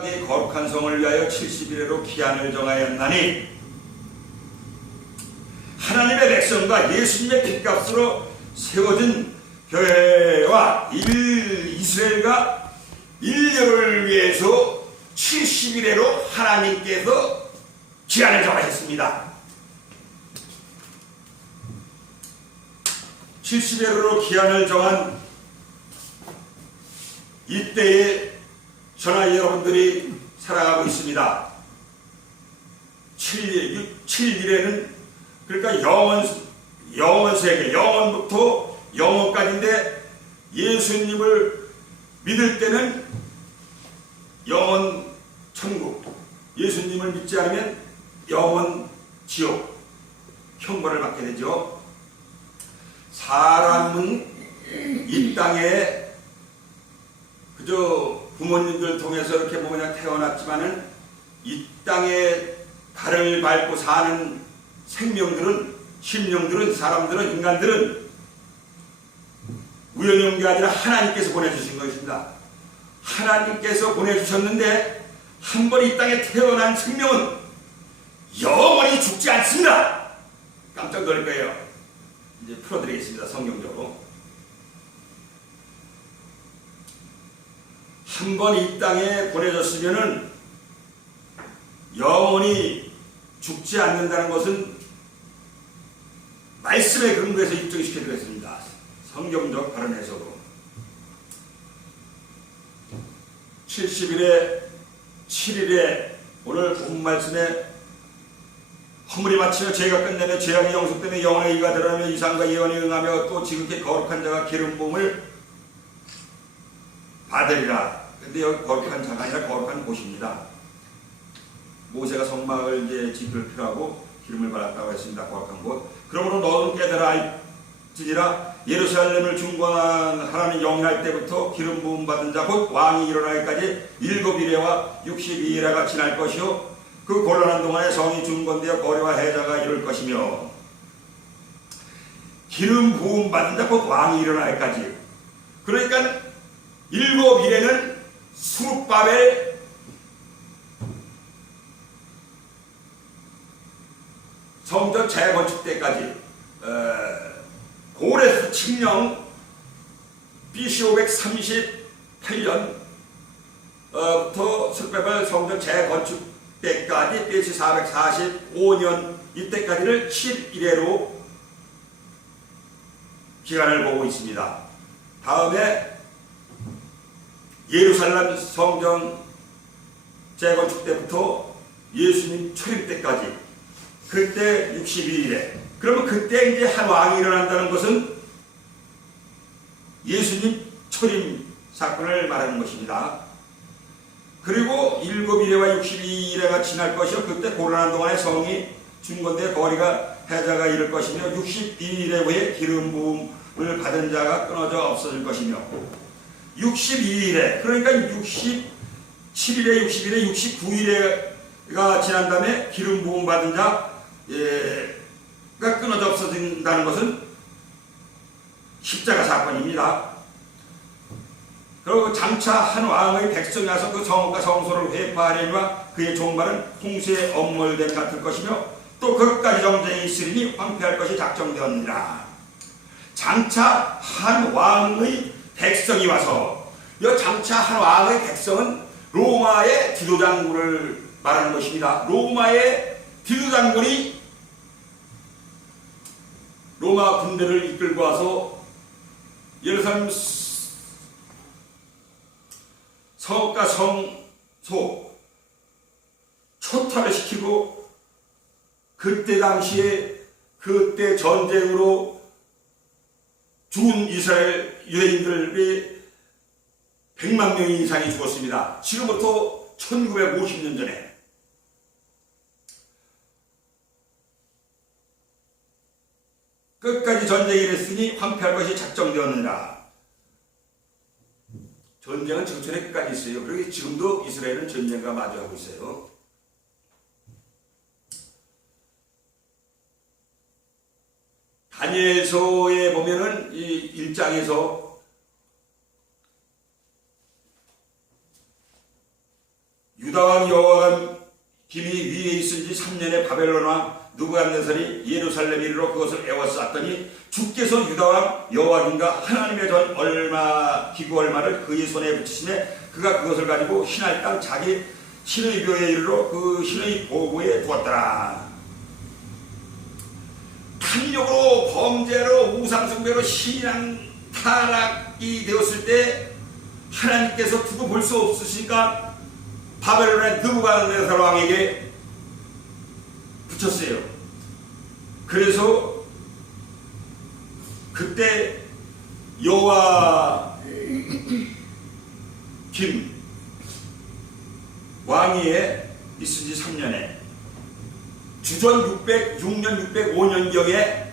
네 거룩한 성을 위하여 70일에로 기한을 정하였나니 하나님의 백성과 예수님의 핏값으로 세워진 교회와 이스라엘과 인류를 위해서 70일에로 하나님께서 기한을 정하셨습니다. 70일에로 기한을 정한 이때에 저나 여러분들이 살아가고 있습니다. 7일에는 그러니까 영원 세계, 영원부터 영원까지인데 예수님을 믿을 때는 영원 천국, 예수님을 믿지 않으면 영원 지옥, 형벌을 받게 되죠. 사람은 이 땅에 그저 부모님들 통해서 이렇게 뭐 그냥 태어났지만은 이 땅에 발을 밟고 사는 생명들은, 심령들은, 사람들은, 인간들은 우연히 온 게 아니라 하나님께서 보내주신 것입니다. 하나님께서 보내주셨는데 한 번 이 땅에 태어난 생명은 영원히 죽지 않습니다. 깜짝 놀랄 거예요. 이제 풀어드리겠습니다. 성경적으로. 한 번 이 땅에 보내졌으면은 영원히 죽지 않는다는 것은 말씀에 근거해서 입증시켜 드리겠습니다. 성경적 바른 해석으로 70일에 7일에 오늘 본 말씀에 허물이 마치며 죄가 끝내며 죄악이 영속되며 영원의 이가 드러나며 이상과 예언이 응하며 또 지극히 거룩한 자가 기름 부음을 받으리라. 근데 여기 거룩한 자가 아니라 거룩한 곳입니다. 모세가 성막을 이제 지킬 필요하고 기름을 발랐다고 했습니다. 거룩한 곳. 그러므로 너는 깨달아 알지니라. 예루살렘을 중건한 하나님 영인할 때부터 기름 부음 받은 자 곧 왕이 일어나기까지 7일에와 62일에가 지날 것이요 그 곤란한 동안에 성이 중건되어 거리와 해자가 이룰 것이며 기름 부음 받은 자 곧 왕이 일어나기까지. 그러니까 7일에는 수르바벨 성전 재건축 때까지 고레스 칙령 BC 538년 부터 수르바벨 성전 재건축 때까지 BC 445년 이때까지를 7일에로 기간을 보고 있습니다. 다음에 예루살렘 성전 재건축 때부터 예수님 초림 때까지 그때 62일에 그러면 그때 이제 한 왕이 일어난다는 것은 예수님 초림 사건을 말하는 것입니다. 그리고 7일에와 62일에가 지날 것이요 그때 고난한 동안에 성이 중건되어 거리가 해자가 이를 것이며 62일에 후에 기름 부음을 받은 자가 끊어져 없어질 것이며 62일에 그러니까 67일에 60일에 69일에가 지난 다음에 기름 부음 받은 자가 끊어져 없어진다는 것은 십자가 사건입니다. 그리고 장차 한 왕의 백성이 와서 그 성읍과 성소를 회파하려니와 그의 종말은 홍수에 엄몰됨 같을 것이며 또 그것까지 정쟁이 있으리니 황폐할 것이 작정되었느니라. 장차 한 왕의 백성이 와서 이 장차 한 왕의 백성은 로마의 디도장군을 말하는 것입니다. 로마의 디도장군이 로마 군대를 이끌고 와서 예루살렘 성읍과 성소 초탈을 시키고 그때 당시에 그때 전쟁으로 죽은 이스라엘 유대인들이 100만 명 이상이 죽었습니다. 지금부터 1950년 전에. 끝까지 전쟁이 됐으니 황폐할 것이 작정되었느니라. 전쟁은 정천의 끝까지 있어요. 그리고 지금도 이스라엘은 전쟁과 마주하고 있어요. 다니엘서에 보면은 이 1장에서 유다왕 여호와김이 위에 있은 지 3년에 바벨론 왕 느부갓네살이 예루살렘 이르러 그것을 에워쌌더니 주께서 유다왕 여호와김과 하나님의 전 기구 얼마를 그의 손에 붙이시매 그가 그것을 가지고 신할 땅 자기 신의 묘에 이르러 그 신의 보고에 두었더라. 탐욕으로 범죄로 우상숭배로 신앙 타락이 되었을 때 하나님께서 두고 볼 수 없으시니까 바벨론의 느부갓네살 왕에게 붙였어요. 그래서 그때 여호와김 왕위에 있은 지 3년에 주전 606년 605년경에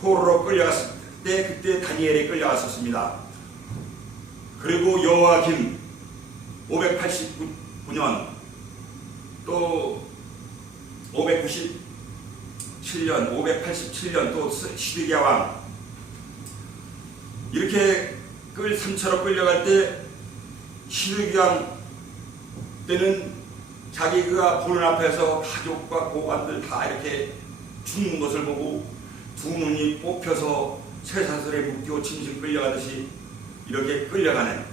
포로로 끌려갔을 때 그때 다니엘이 끌려갔었습니다. 그리고 여호와김 589년 또 587년 또 시드기야 왕 이렇게 삼차로 끌려갈 때 시드기야 왕 때는 자기가 보는 앞에서 가족과 고관들 다 이렇게 죽는 것을 보고 두 눈이 뽑혀서 쇠사슬에 묶이고 짐승 끌려가듯이 이렇게 끌려가는,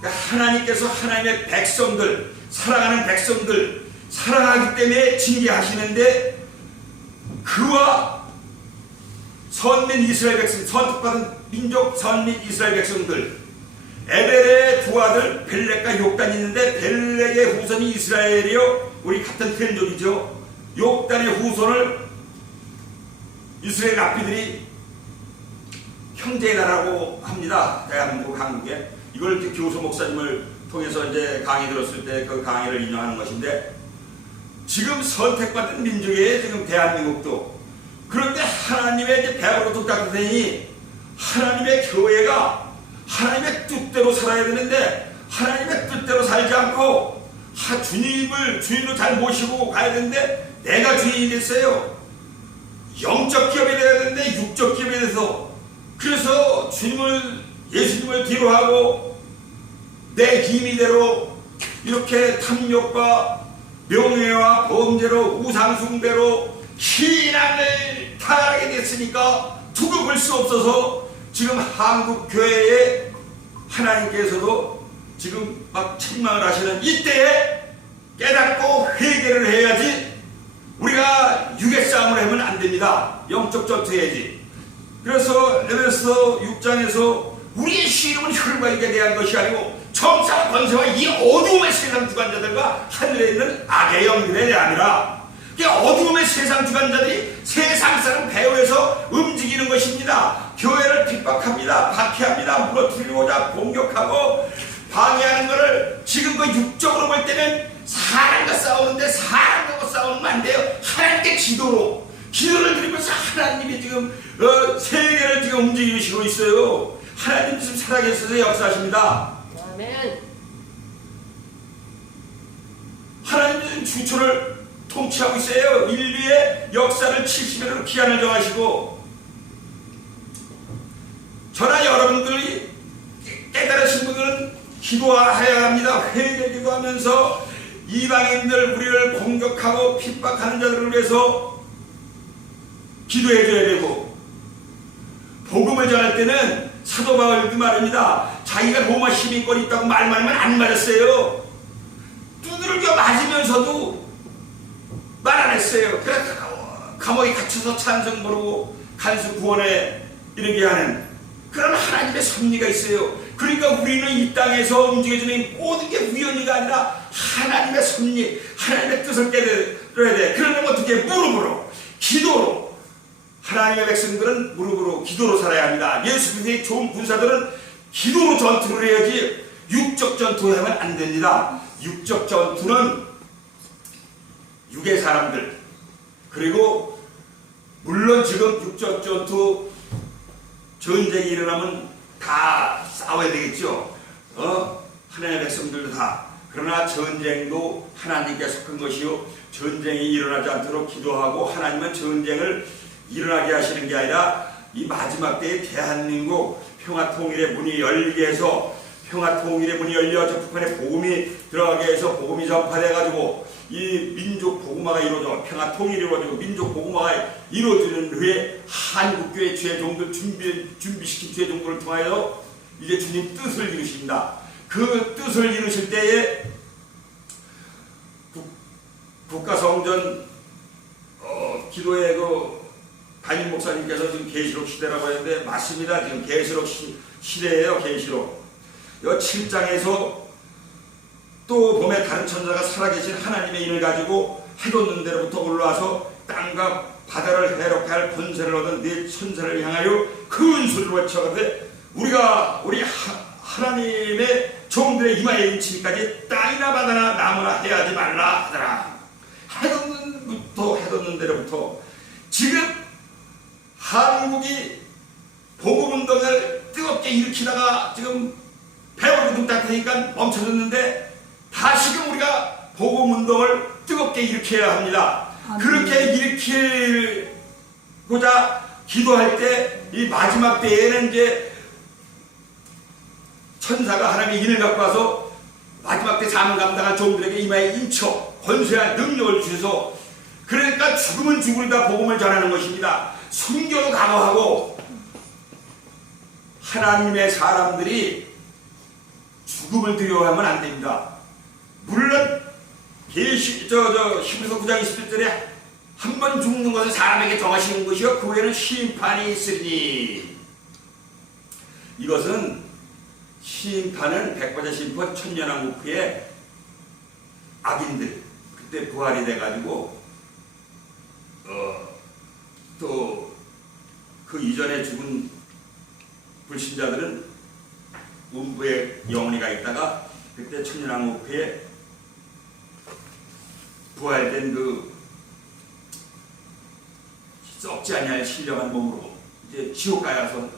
그러니까 하나님께서 하나님의 백성들, 사랑하는 백성들 사랑하기 때문에 징계하시는데 그와 선민 이스라엘 백성, 선택받은 민족 선민 이스라엘 백성들, 에벨의 두 아들 벨렉과 욕단이 있는데 벨렉의 후손이 이스라엘이요, 우리 같은 팬족이죠. 욕단의 후손을 이스라엘 랍비들이 형제나라고 합니다. 대한민국 한국에. 이걸 교수 목사님을 통해서 이제 강의 들었을 때 그 강의를 인용하는 것인데, 지금 선택받은 민족이에요, 지금 대한민국도. 그런데 하나님의 이제 배우로 독탁되니 하나님의 교회가 하나님의 뜻대로 살아야 되는데 하나님의 뜻대로 살지 않고 주님을 주인으로 잘 모시고 가야 되는데 내가 주인이 됐어요. 영적 기업이 되어야 되는데 육적 기업이 돼서, 그래서 예수님을 뒤로 하고 내 기미대로 이렇게 탐욕과 명예와 범죄로 우상숭배로 신앙을 타락하게 됐으니까 두고 볼 수 없어서 지금 한국 교회에 하나님께서도 지금 막 책망을 하시는 이때에 깨닫고 회개를 해야지, 우리가 육의 싸움을 하면 안 됩니다. 영적 전투해야지. 그래서 에베소 6장에서 우리의 시름은 혈과 육에 대한 것이 아니고 정사와 권세와 이 어두움의 세상 주관자들과 하늘에 있는 악의 영들에 대함이라. 어두움의 세상 주관자들이 세상 사람 배후에서 움직이는 것입니다. 교회를 핍박합니다. 박해합니다. 무너뜨리고자 공격하고 방해하는 것을 지금 그 육적으로 볼 때는 사람과 싸우는데 사람하고 싸우는 건 안 돼요. 하나님께 기도를 드리면서 하나님이 지금 세계를 지금 움직이시고 있어요. 하나님 지금 살아계셔서 역사하십니다. 아멘. 하나님 지금 주초를 통치하고 있어요. 인류의 역사를 70일으로 기한을 정하시고, 저나 여러분들이 깨달으신 분들은 기도해야 합니다. 회개 기도하면서 이방인들 우리를 공격하고 핍박하는 자들을 위해서 기도해 줘야 되고, 복음을 전할 때는 사도 바울도 말입니다. 자기가 로마 시민권이 있다고 말만 하면 안 맞았어요. 두드려 맞으면서도 말 안 했어요. 그래서 감옥에 갇혀서 찬송 부르고 간수 구원에 이르게 하는 그런 하나님의 섭리가 있어요. 그러니까 우리는 이 땅에서 움직여지는 모든 게 우연히가 아니라 하나님의 섭리, 하나님의 뜻을 깨달아야 돼. 그러면 어떻게? 무릎으로, 기도로. 하나님의 백성들은 무릎으로, 기도로 살아야 합니다. 예수 그리스도의 좋은 군사들은 기도로 전투를 해야지 육적 전투를 하면 안 됩니다. 육적 전투는 육의 사람들, 그리고 물론 지금 육적 전투 전쟁이 일어나면 다 싸워야 되겠죠. 하나님의 백성들도 다. 그러나 전쟁도 하나님께 속한 것이요, 전쟁이 일어나지 않도록 기도하고 하나님은 전쟁을 일어나게 하시는 게 아니라 이 마지막 때에 대한민국 평화통일의 문이 열리게 해서 평화 통일의 문이 열려 저 북한에 복음이 들어가게 해서 복음이 전파돼가지고 이 민족 복음화가 이루어져 평화 통일이 이루어지고 민족 복음화가 이루어지는 후에 한국교회 최종들 준비시킨 최종들을 통하여 이제 주님 뜻을 이루십니다. 그 뜻을 이루실 때에 국가성전 기도의 그 담임 목사님께서 지금 계시록 시대라고 했는데 맞습니다. 지금 계시록 시대예요. 계시록. 이 7장에서 또 봄에 다른 천사가 살아계신 하나님의 인을 가지고 해돋는 데로부터 올라와서 땅과 바다를 해롭게 할 권세를 얻은 네 천사를 향하여 큰 소리로 외쳐가되 우리가 우리 하나님의 종들의 이마에 인치기까지 땅이나 바다나 나무나 해하지 말라 하더라. 해돋는 데로부터 지금 한국이 복음운동을 뜨겁게 일으키다가 지금 배월구둥 닦으니까 멈춰졌는데 다시금 우리가 복음운동을 뜨겁게 일으켜야 합니다. 그렇게 일으키고자 기도할 때 이 마지막 때에는 이제 천사가 하나님의 인을 갖고 와서 마지막 때 사명 감당한 종들에게 이마에 인쳐 권세한 능력을 주셔서 그러니까 죽으면 죽으리다 복음을 전하는 것입니다. 순교도 각오하고 하나님의 사람들이 죽음을 두려워하면 안 됩니다. 물론 히브리서 9장 21절에 한 번 죽는 것을 사람에게 정하시는 것이요 그 후에는 심판이 있으니 이것은 심판은 백보자 심판 천년왕국 후에 악인들 그때 부활이 돼가지고 또 그 이전에 죽은 불신자들은 음부에 영원히 가 있다가 그때 천년왕국 후에 부활된 그 썩지 아니할 신령한 몸으로 이제 지옥 가서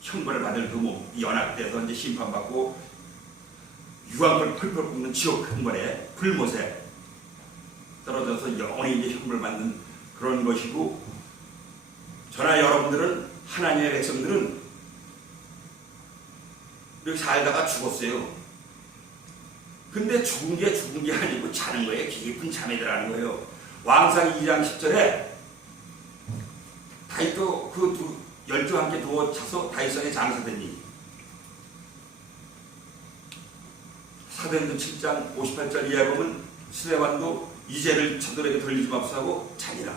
형벌을 받을 그 몸 연합돼서 이제 심판받고 유황을 펄펄 뿜는 지옥 형벌에 불못에 떨어져서 영원히 이제 형벌 받는 그런 것이고 저나 여러분들은 하나님의 백성들은 이렇게 살다가 죽었어요. 근데 죽은 게 아니고 자는 거예요. 깊은 잠에 들어가는 거예요. 왕상 2장 10절에 다윗도 그 열두 함께 두어 차서 다윗성에 장사되니 사도행전 7장 58절 이하에 보면 스데반도 이제를 저들에게 돌리지 맙소하고 자니라.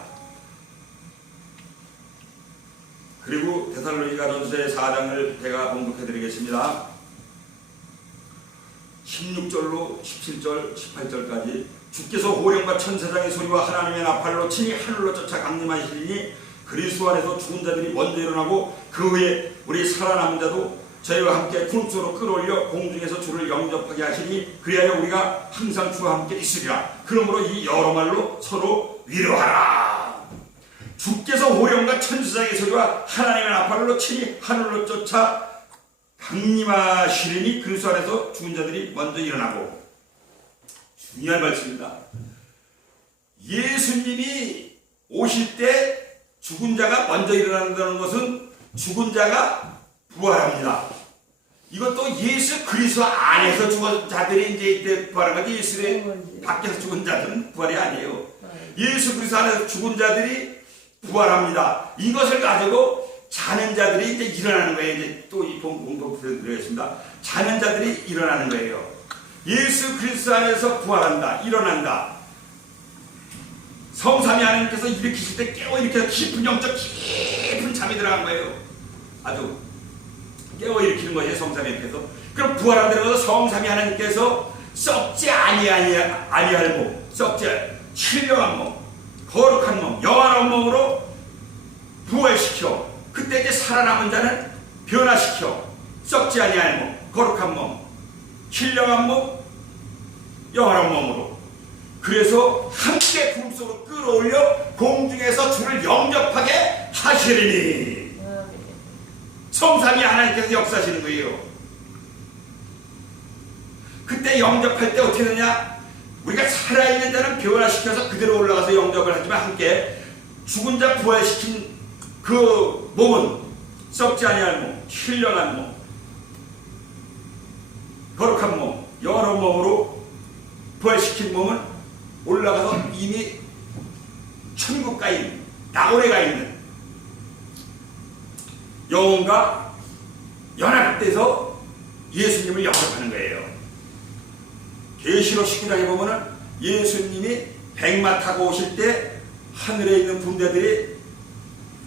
그리고 데살로니가전서의 4장을 제가 봉독해드리겠습니다. 16절로 17절 18절까지 주께서 호령과 천사장의 소리와 하나님의 나팔로 친히 하늘로 쫓아 강림하시리니 그리스도 안에서 죽은 자들이 먼저 일어나고 그 후에 우리 살아남은 자도 저희와 함께 구름으로 끌어올려 공중에서 주를 영접하게 하시니 그리하여 우리가 항상 주와 함께 있으리라. 그러므로 이 여러 말로 서로 위로하라. 주께서 호령과 천사장의 소리와 하나님의 나팔로 친히 하늘로 쫓아 강림하시리니 그리스도 안에서 죽은 자들이 먼저 일어나고. 중요한 말씀입니다. 예수님이 오실 때 죽은 자가 먼저 일어난다는 것은 죽은 자가 부활합니다. 이것도 예수 그리스도 안에서 죽은 자들이 이제 이때 부활한 거지 예수의 밖에서 죽은 자들은 부활이 아니에요. 예수 그리스도 안에서 죽은 자들이 부활합니다. 이것을 가지고 자는 자들이 이제 일어나는 거예요. 이제 또 이 공독 드리겠습니다. 자는 자들이 일어나는 거예요. 예수 그리스도 안에서 부활한다. 일어난다. 성삼위 하나님께서 일으키실 때 깨워 일으켜서 깊은 영적 깊은 잠이 들어간 거예요. 아주 깨워 일으키는 거예요. 성삼위께서. 그럼 부활한다는 것은 성삼위 하나님께서 썩지 아니할 몸, 썩지 신령한 몸, 거룩한 몸, 영원한 몸으로 부활시켜 그때 이제 살아남은 자는 변화시켜 썩지 아니할 몸, 거룩한 몸, 신령한 몸, 영원한 몸으로 그래서 함께 구름 속으로 끌어올려 공중에서 주를 영접하게 하시리니 성삼위 하나님께서 역사하시는 거예요. 그때 영접할 때 어떻게 되냐? 우리가 살아있는 자는 변화시켜서 그대로 올라가서 영접을 하지만 함께 죽은 자 부활시킨 그 몸은 썩지 아니할 몸, 신령한 몸, 거룩한 몸, 여러 몸으로 부활시킨 몸은 올라가서 이미 천국 가 있는, 낙원에 가 있는 영혼과 연합돼서 예수님을 영접하는 거예요. 계시록 19장에 보면은 예수님이 백마 타고 오실 때 하늘에 있는 군대들이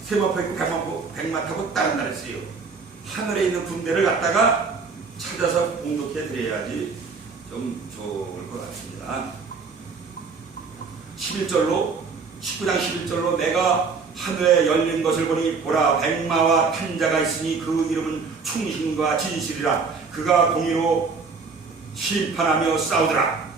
세마포 있고 백마 타고 따른다 그랬어요. 하늘에 있는 군대를 갖다가 찾아서 공독해 드려야지 좀 좋을 것 같습니다. 11절로 19장 11절로 내가 하늘에 열린 것을 보니 보라 백마와 탄 자가 있으니 그 이름은 충신과 진실이라. 그가 공의로 심판하며 싸우더라.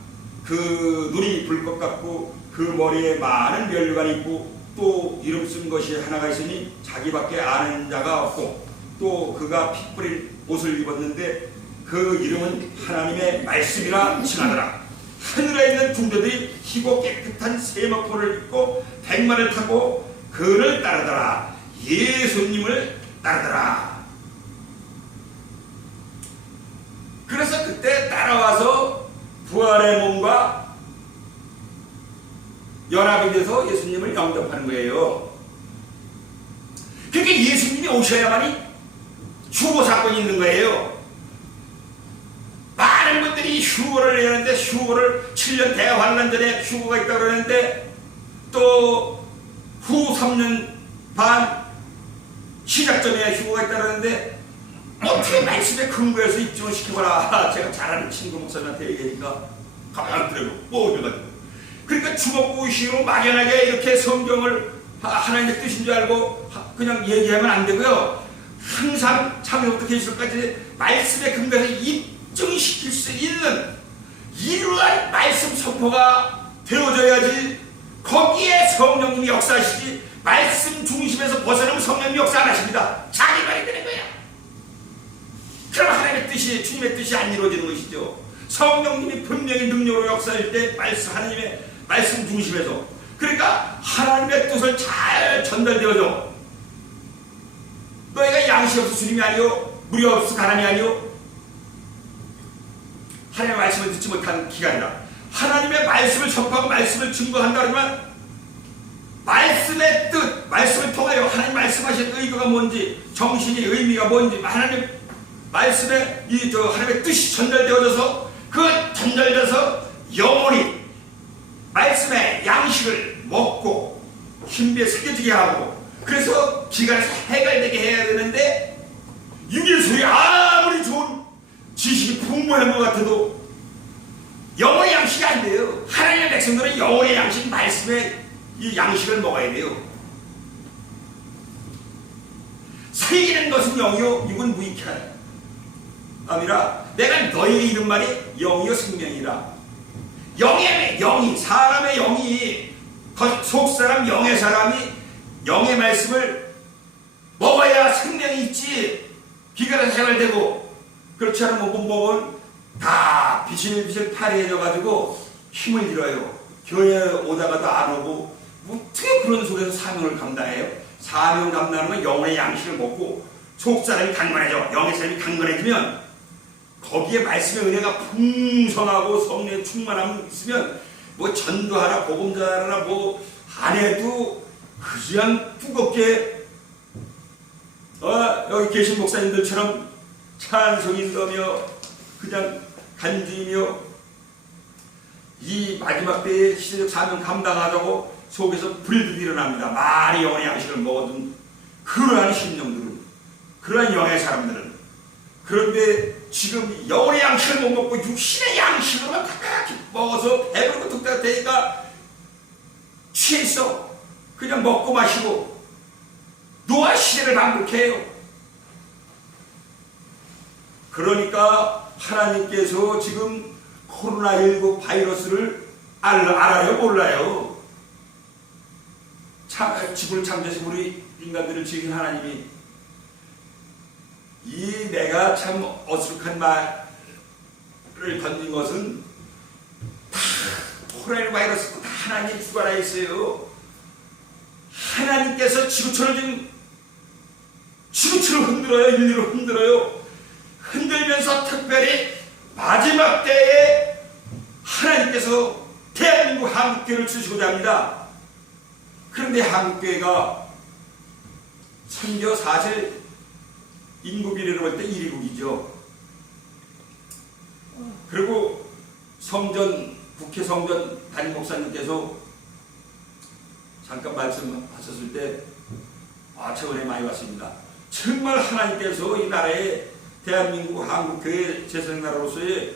그 눈이 불꽃 같고 그 머리에 많은 면류관이 있고 또 이름 쓴 것이 하나가 있으니 자기밖에 아는 자가 없고 또 그가 피 뿌린 옷을 입었는데 그 이름은 하나님의 말씀이라 칭하더라. 하늘에 있는 군대들이 희고 깨끗한 세마포를 입고 백마를 타고 그를 따르더라. 예수님을 따르더라. 그래서 그때 따라와서 부활의 몸과 연합이 돼서 예수님을 영접하는 거예요. 그러니까 예수님이 오셔야만이 휴거 사건이 있는 거예요. 많은 분들이 휴거를 내는데 휴거를 7년 대환란 전에 휴거가 있다고 그러는데 또 후 3년 반 시작 전에 휴거가 있다고 그러는데 어떻게 말씀에 근거해서 입증을 시켜봐라. 제가 잘 아는 친구 목사님한테 얘기하니까 가만히 들고 뭐 이래가지고 그러니까 주먹구시로 막연하게 이렇게 성경을 하나님의 뜻인 줄 알고 그냥 얘기하면 안 되고요. 항상 창세부터 계시록까지 말씀에 근거해서 입증시킬 수 있는 이러한 말씀 선포가 되어져야지 거기에 성령님이 역사하시지 말씀 중심에서 벗어나면 성령님이 역사 안 하십니다. 자기 말이 되는 거야. 그럼 하나님의 뜻이 주님의 뜻이 안 이루어지는 것이죠. 성령님이 분명히 능력으로 역사할 때 하나님의 말씀 중심에서 그러니까 하나님의 뜻을 잘 전달되어져. 너희가 양식 없어 주님이 아니요 무리 없어 가난이 아니요 하나님의 말씀을 듣지 못한 기간이다. 하나님의 말씀을 전파하고 말씀을 증거한다 그러면 말씀의 뜻, 말씀을 통하여 하나님 말씀하신 의도가 뭔지 정신이 의미가 뭔지 하나님 말씀에 하나님의 뜻이 전달되어져서 그 전달돼서 영혼이 말씀의 양식을 먹고 힘에 새겨지게 하고 그래서 기간에서 해결되게 해야 되는데 유기술이 아무리 좋은 지식이 풍부한 것 같아도 영혼의 양식이 안 돼요. 하나님의 백성들은 영혼의 양식, 말씀의 이 양식을 먹어야 돼요. 새기는 것은 영이요 육은 무익하다. 아니라 내가 너희의 이름만이 영이요 생명이라. 영이 사람의 영이 속사람 영의 사람이 영의 말씀을 먹어야 생명이 있지. 기가에서 생활되고 그렇지 않으면 몸은 다 비실비실 파리해져 가지고 힘을 잃어요. 교회 오다가도 안 오고 어떻게 그런 속에서 사명을 감당해요? 사명 감당하면 영의 양식을 먹고 속사람이 강건해져. 영의 사람이 강건해지면 거기에 말씀의 은혜가 풍성하고 성령의 충만함이 있으면 뭐 전도하라 복음 전하라 뭐 안 해도 그냥 뜨겁게 여기 계신 목사님들처럼 찬송인도며 그냥 간증이며 이 마지막 때의 시대적 사명 감당하자고 속에서 불들이 일어납니다. 많이 영혼의 양식을 먹어둔 그러한 심령들은 그러한 영의 사람들은 그런데 지금 영혼의 양식을 못 먹고 육신의 양식으로만 가득히 먹어서 배부르고 뚝딱 되니까 취해 있어. 그냥 먹고 마시고 노아 시대를 반복해요. 그러니까 하나님께서 지금 코로나19 바이러스를 알아요? 몰라요? 지구를 창조해서 우리 인간들을 지은 하나님이 이 내가 참 어수룩한 말을 던진 것은 다 코로나19 바이러스도 다 하나님 주관하에 있어요. 하나님께서 지구촌을 흔들어요. 인류를 흔들어요. 흔들면서 특별히 마지막 때에 하나님께서 대한민국 한국교회를 주시고자 합니다. 그런데 한국교회가 선교 사실 인구 비례로 볼 때 1위국이죠. 그리고 성전, 국회 성전 담임 목사님께서 잠깐 말씀하셨을 때 최근에 많이 왔습니다. 정말 하나님께서 이 나라에 대한민국 한국교회 제성나라로서의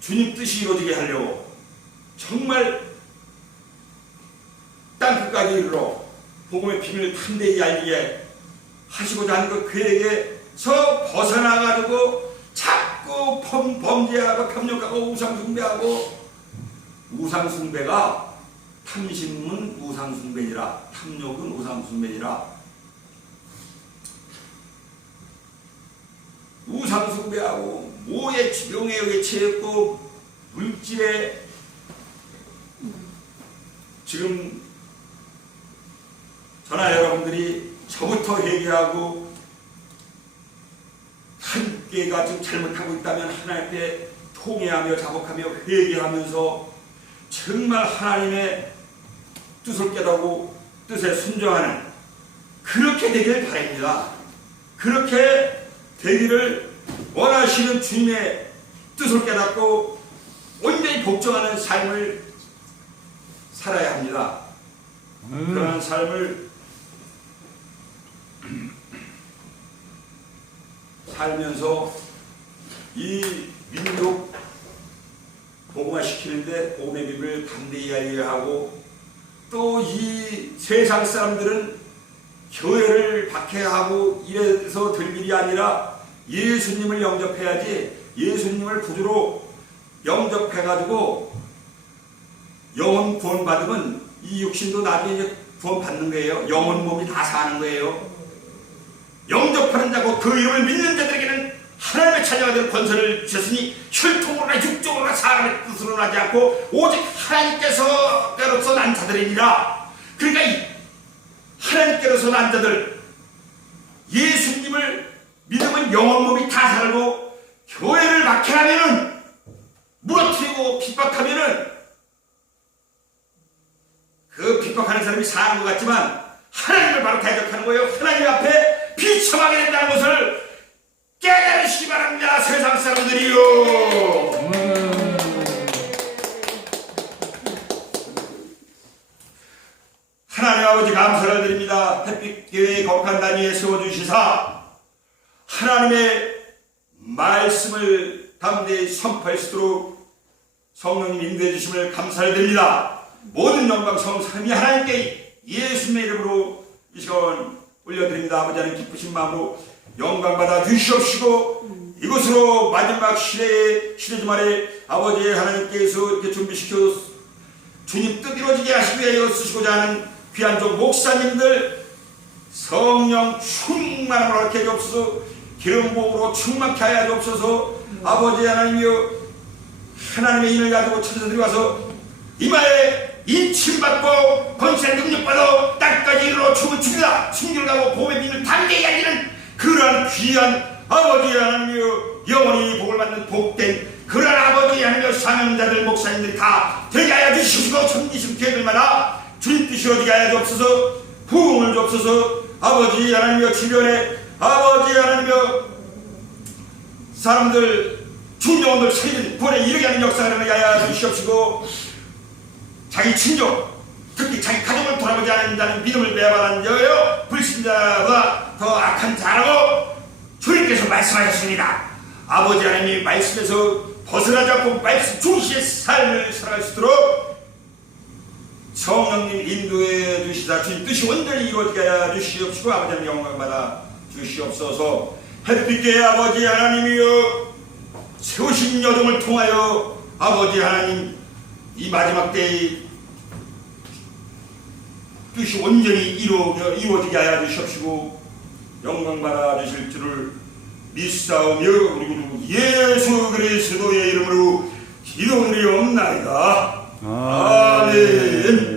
주님 뜻이 이루어지게 하려고 정말 땅끝까지 이르러 복음의 비밀을 담대히 알리게 하시고자 하는 그 계획에서 벗어나가지고 자꾸 범죄하고 탐욕하고 우상숭배하고, 우상숭배가 탐심은 우상숭배니라, 탐욕은 우상숭배니라. 우상숭배하고 모의 명예욕에 취했고 물질에 지금 저나 여러분들이 저부터 회개하고 함께가 지금 잘못하고 있다면 하나님 앞에 통회하며 자복하며 회개하면서 정말 하나님의 뜻을 깨닫고 뜻에 순종하는 그렇게 되길 바랍니다. 그렇게 되기를 원하시는 주님의 뜻을 깨닫고 온전히 복종하는 삶을 살아야 합니다. 그러한 삶을 살면서 이 민족 복음화시키는데 복음의 비밀을 담대히 알려야 하고, 또 이 세상 사람들은 교회를 박해하고 이래서 될 일이 아니라 예수님을 영접해야지, 예수님을 구주로 영접해가지고 영혼 구원 받으면 이 육신도 나중에 이제 구원 받는 거예요. 영혼 몸이 다 사는 거예요. 영접하는 자고 그 이름을 믿는 자들에게는 하나님의 자녀가 될 권세를 주셨으니 혈통으로나 육적으로나 사람의 뜻으로 나지 않고 오직 하나님께서로서 난 자들이니라. 그러니까 이 하나님께로서 난 자들, 예수님을 믿으면 영혼 몸이 다 살고, 교회를 박해하면은 무너뜨리고 핍박하면은 그 핍박하는 사람이 사는 것 같지만 하나님을 바로 대적하는 거예요. 하나님 앞에 비참하게 된다는 것을 깨달으시기 바랍니다. 세상 사람들이요. 하나님 아버지 감사를 드립니다. 햇빛교회의 거룩한 단위에 세워주시사 하나님의 말씀을 담대히 선포할 수 있도록 성령님 인도해 주심을 감사를 드립니다. 모든 영광 성삼위 하나님께 예수님의 이름으로 이 시간 올려드립니다. 아버지 하나님 기쁘신 마음으로 영광 받아 주시옵시고, 이곳으로 마지막 시대 주말에 아버지 하나님께서 이렇게 준비시켜 주님 뜻 이루어지게 하시기 위하여 쓰시고자 하는 귀한 종 목사님들 성령 충만함으로 이렇게 주옵소서. 기름 부음으로 충만케 하여 주옵소서. 아버지 하나님이여, 하나님의 인을 가지고 천사들이 와서 이마에 인침받고 권세 능력받아 땅까지 이르러 춤을 춥니다. 순교를 가고 복음의 빛을 담대히 알리는 그러한 귀한 아버지 하나님이여, 영원히 복을 받는 복된 그러한 아버지 하나님이여, 사명자들 목사님들이 다 되게 하여 주시고 천지심 계들마다 주님 뜻이 어디게 하여 주옵소서. 부흥을 주옵소서. 아버지 하나님이여, 주변에 아버지 하나님이여 사람들 중정원들 살리는 구원에 이르게 하는 역사를 하여 주시옵시고, 자기 친족 특히 자기 가족을 돌아보지 않는다는 믿음을 배반한 자여 불신자보다 더 악한 자라고 주님께서 말씀하셨습니다. 아버지 하나님이 말씀에서 벗어나지 않고 말씀 중시의 삶을 살아갈 수 있도록 성령님 인도해 주시다 주님 뜻이 온전히 이루어지게 하여 주시옵시고, 아버지 하나님 영광 받아 주시옵소서. 햇빛교회 아버지 하나님이여, 세우신 여정을 통하여 아버지 하나님 이 마지막 때의 뜻이 온전히 이루어지게 하여 주시옵시고, 영광 받아 주실 줄을 믿사오며 우리 구 예수 그리스도의 이름으로 기도드리옵나이다. 아멘.